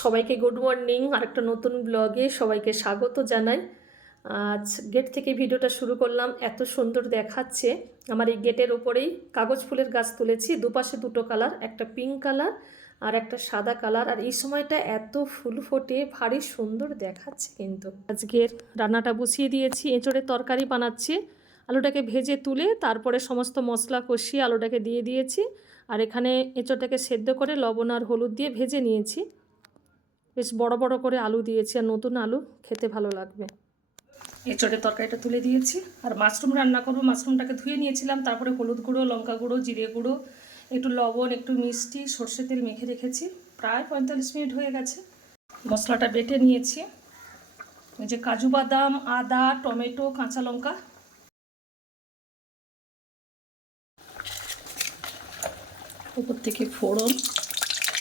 সবাইকে good morning. আরেকটা নতুন ব্লগে সবাইকে স্বাগত জানাই। আজ গেট থেকে ভিডিওটা শুরু করলাম। এত সুন্দর দেখাচ্ছে। আমার এই গেটের ওপরেই কাগজ ফুলের গাছ তুলেছি, দুপাশে দুটো কালার, একটা পিঙ্ক কালার আর একটা সাদা কালার। আর এই সময়টা এত ফুল ফোটে, ভারী সুন্দর দেখাচ্ছে। কিন্তু আজকের রান্নাটা বসিয়ে দিয়েছি, এঁচোড়ের তরকারি বানাচ্ছি। আলুটাকে ভেজে তুলে তারপরে সমস্ত মশলা কষিয়ে আলুটাকে দিয়ে দিয়েছি। আর এখানে এঁচোড়টাকে সেদ্ধ করে লবণ আর হলুদ দিয়ে ভেজে নিয়েছি। বেশ বড় বড় করে আলু দিয়েছি, আর নতুন আলু খেতে ভালো লাগবে। এঁচোড়ের তরকারিটা তুলে দিয়েছি। আর মাশরুম রান্না করবো। মাশরুমটাকে ধুয়ে নিয়েছিলাম, তারপরে হলুদ গুঁড়ো, লঙ্কা গুঁড়ো, জিরে গুঁড়ো, একটু লবণ, একটু মিষ্টি, সর্ষে তেল মেখে রেখেছি। প্রায় 45 মিনিট হয়ে গেছে। মশলাটা বেটে নিয়েছি। ওই যে কাজু বাদাম, আদা, টমেটো, কাঁচা লঙ্কা, উপর থেকে ফোড়ন,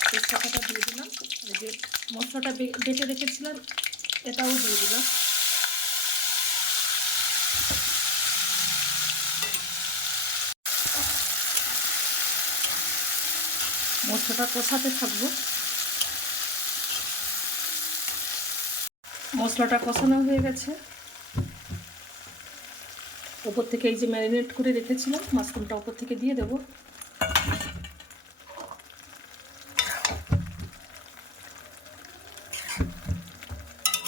তেজপাতাটা দিয়ে দিলাম। এই যে মশলাটা বেটে রেখেছিলাম এটাও দিয়ে দিলাম। মশলাটা কষাতে থাকবো। মশলাটা কষানো হয়ে গেছে। ওপর থেকে এই যে ম্যারিনেট করে রেখেছিলাম মাশরুমটা ওপর থেকে দিয়ে দেবো।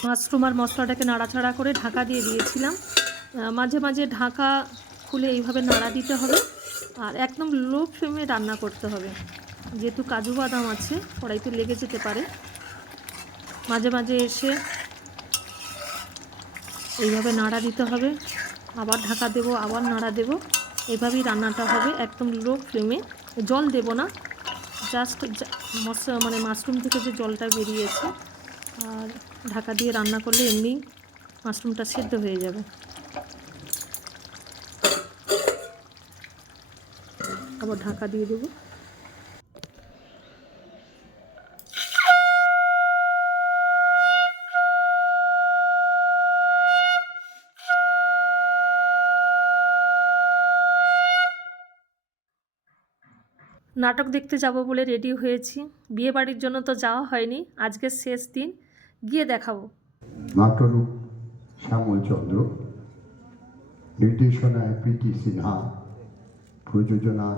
মাশরুম আর মশলাটাকে নাড়াচাড়া করে ঢাকা দিয়ে দিয়েছিলাম। মাঝে মাঝে ঢাকা খুলে এইভাবে নাড়া দিতে হবে। আর একদম লো ফ্লেমে রান্না করতে হবে, যেহেতু কাজু বাদাম আছে কড়াইতে লেগে যেতে পারে। মাঝে মাঝে এসে এইভাবে নাড়া দিতে হবে, আবার ঢাকা দেবো, আবার নাড়া দেবো। এইভাবেই রান্নাটা হবে, একদম লো ফ্লেমে। জল দেব না, জাস্ট মাশরুম থেকে যে জলটা বেরিয়েছে। আর ঢাকা দিয়ে রান্না করলে এমনি মাশরুমটা সেদ্ধ হয়ে যাবে। আবার ঢাকা দিয়ে দেবো। নাটক দেখতে যাব বলে রেডি হয়েছি। বিয়ে বাড়ির জন্য তো যাওয়া হয়নি, আজকে শেষ দিন, গিয়ে দেখাবো। নাট্যরূপ শ্যামল চন্দ্র, নির্দেশনায় প্রীতি সিনহা, প্রযোজনা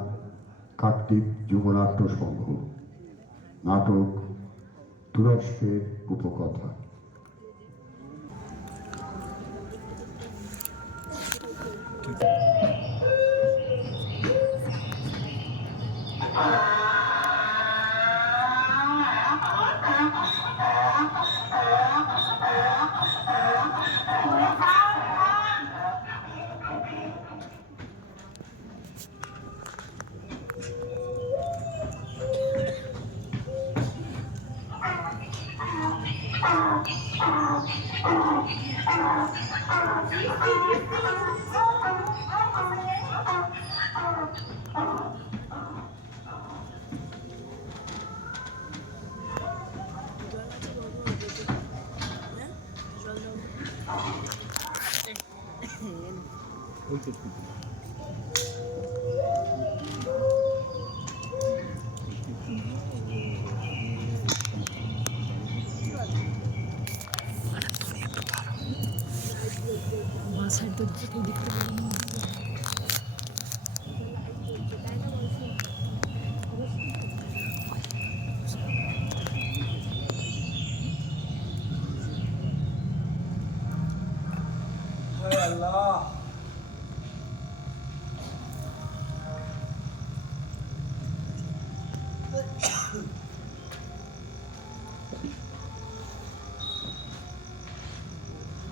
কার্তিক যুবনাট্য সংঘ। নাটক তুরস্কের উপকথা।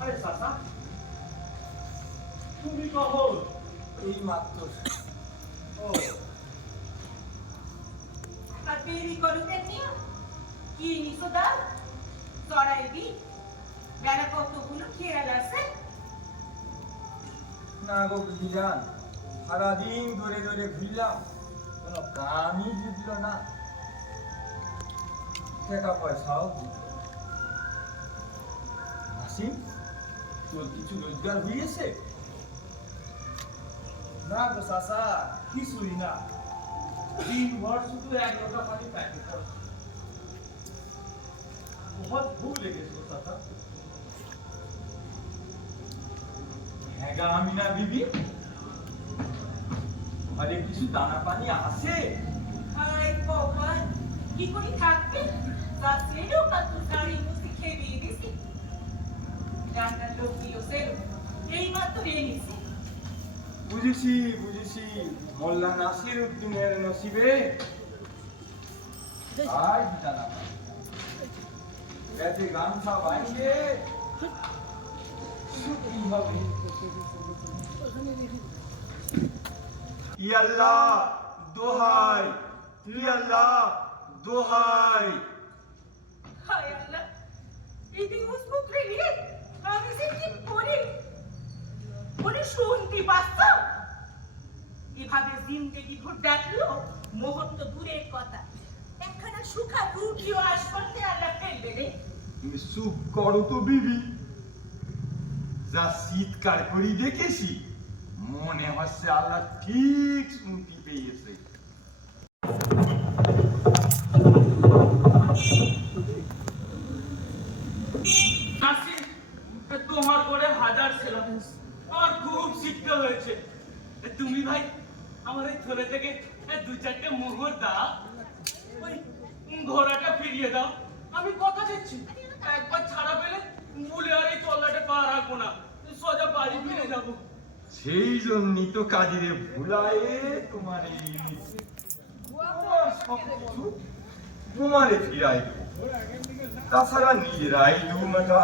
আরে চাচা, তুমি কখন? এই মাত্র। ও আর দেরি করতে নিয়ে কি নিছো দাও চড়াইবি বেলা কতগুলো খেয়াল আছে না গো দিদান, সারাদিন ধরে ধরে ঘুরলাম, কোনো কামই জুটল না, টাকা পয়সাও হাসি। তোর কিছু রোজগার হয়েছে? না গো চাচা, কিছুই না, দিনভর শুধু এক লোটা পানি প্যাকেট। बहुत भूख लेगे सोचा था। हैगा आमिना बीबी আরে কিছু দানা পানি আছে? হাই বাবা, কি করে থাকবে? রাতেরও কত শাড়ি মুছে খেয়ে দিয়ে দিছি। রান্নার লোক দিল সেল, এই মাত্র এনেছি। বুঝেছি বুঝেছি, মোল্লা নাসির উদ্দিনের নসিবে আজ দানা পানি। পেটে গামছা বাঁধিয়ে সুখী হবে। ইয়াল্লাহ দোহাই, ইয়াল্লাহ দোহাই। হায় আল্লাহ, এই দিবস মুখে নিয়ে আমি যে কি করি? বলে শুনতে পাচ্ছ? এভাবে জিন্দেগি ভোর ডাকলো মুহূর্ত দূরের কথা। একখানা শুকা রুটিও আসবাতে আল্লাহ ফেলবে রে। তুমি চুপ করো তো বিবি, যা শীতকার করি দেখেছি মনে হচ্ছে আল্লাহ ঠিক শুনতে পেয়েছে। তোমার করে হাজার ছিল, আমার খুব শিখতে হয়েছে। তুমি ভাই আমার এই থলে থেকে দু চারটে মোহর দাও, ওই ঘোড়াটা ফিরিয়ে দাও। আমি কথা দিচ্ছি, একবার ছাড়া পেলে বলে আর এই তল্লাটা পা রাখবো না, সোজা বাড়ি ফিরে যাবো। সেই জন্যই তো কাজীরে ভুলায়ে তোমারে তোমারে ফিরাই। তাছাড়া নিজেরাই দুমাটা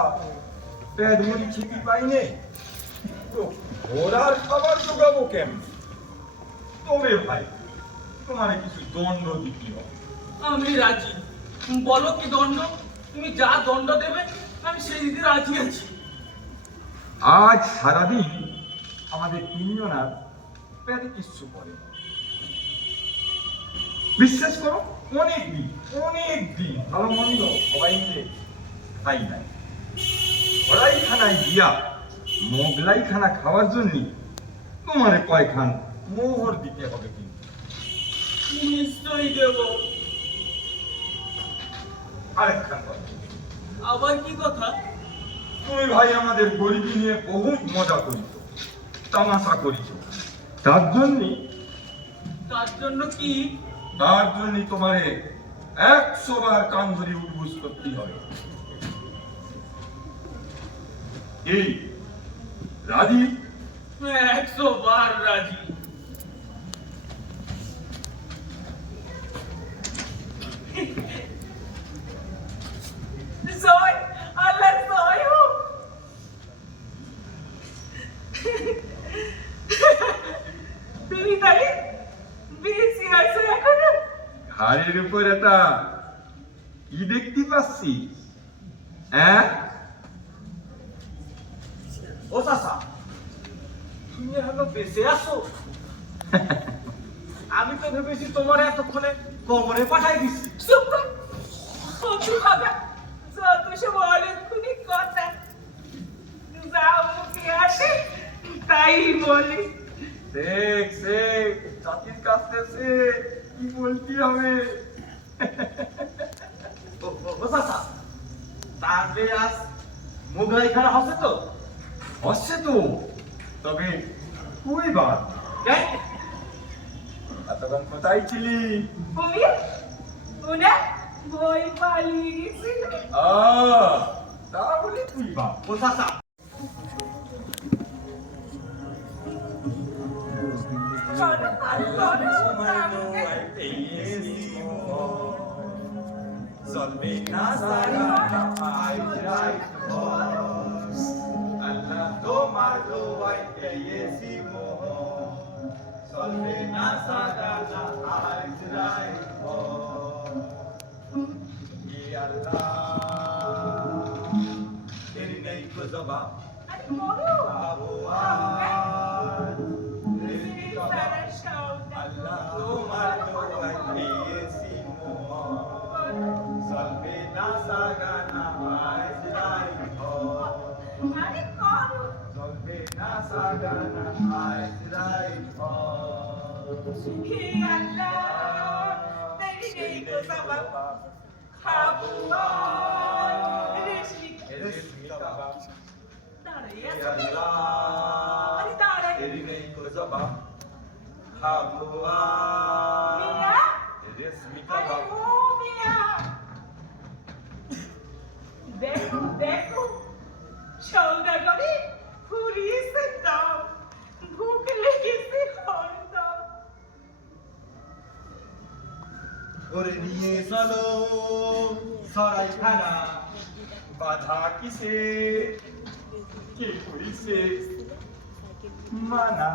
পেট মরি ছিপি পাইনে, তো ওরার খাবার জোগাবো কেমন? তবে ভাই তোমারে কিছু দণ্ড দিতে হবে। আমি রাজি, বলো কি দণ্ড? তুমি যা দণ্ড দেবে আমি সেই দিতে রাজি আছি। আজ সারাদিন আমাদের তিনজনার পেটে কিচ্ছু করে না। বিশ্বাস করো, অনেক দিন ভালো মন্দ সবাই মিলে খাই নাই। কড়াইখানায় গিয়া মোগলাই খানা খাওয়ার জন্য তোমারে কয়খান মোহর দিতে হবে। কিন্তু নিশ্চয়ই দেব। আরেকখান কথা, আবার কি কথা? তুমি ভাই আমাদের গরিবী নিয়ে বহুত মজা করিত, তামাশা করিত। তার জন্য কি? তার জন্য তোমারে 100 বার কান ধরে উঠবুস করতে হবে। এই রাজি? 100 বার রাজি। জয় আল্লাহ জয় হোক। তুমি তাই বেশি আছো এখনো? ঘাড়ের উপর একটা কি দেখতে পাচ্ছি? হ্যাঁ ও চাচা, তুমি এখনো বেঁচে আছো? আমি তো ভেবেছি তোমার এতক্ষণে কবরে পাঠাই দিচ্ছি। চুপ কর, সত্যি কথা, যত সব অনেকক্ষণই কথা, যা মুখে আসে তাই বলি। দেখ চাচির কাছে কি বলতে হবে। ও চাচা, তাহলে আজ মোগলাই খানা হচ্ছে তো? হচ্ছে তো, তবে তুই বাদ। কেন? এতক্ষণ কোথায় ছিলি? তুমি ওনা বই পালিয়ে গেছিল। তাহলে তুই বাদ। ও চাচা, চলো চলো চলবে না সারা আল্লাহ তোমার দোয়াই পেয়েছি মোহ, চলবে না সারা আজরাই আল্লাহ তেরি নেই কো জবাব আরে বলো আবু আল্লাহ তোমার দোয়াই পেয়েছি মোহ, চলবে না সারা আজরাই আরে করো চলবে না সারা আজরাই হে আল্লাহ তেরি নেই কো সবাব খাবো দাঁড়িয়ে হে আছো কেন? আল্লাহ, আরে দাঁড়ান। এরই নেই তো জবাব। ভগবান, মিয়া? রেশমি আরে কাবাব। ও মিয়া। দেখো দেখো সৌদাগরে ফুরিয়েছে দাও, ভুক লেগেছে হরদম। ওরে নিয়ে চলো সরাইখানা, বাধা কিসে, কে করিছে মানা।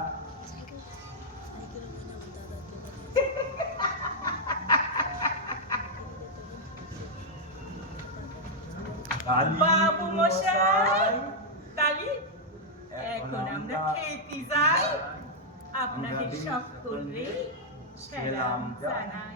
কালী বাবু মশাই, তালি এখন এখন আমরা খেতে যাই। আপনাদের সকলকে সালাম জানাই।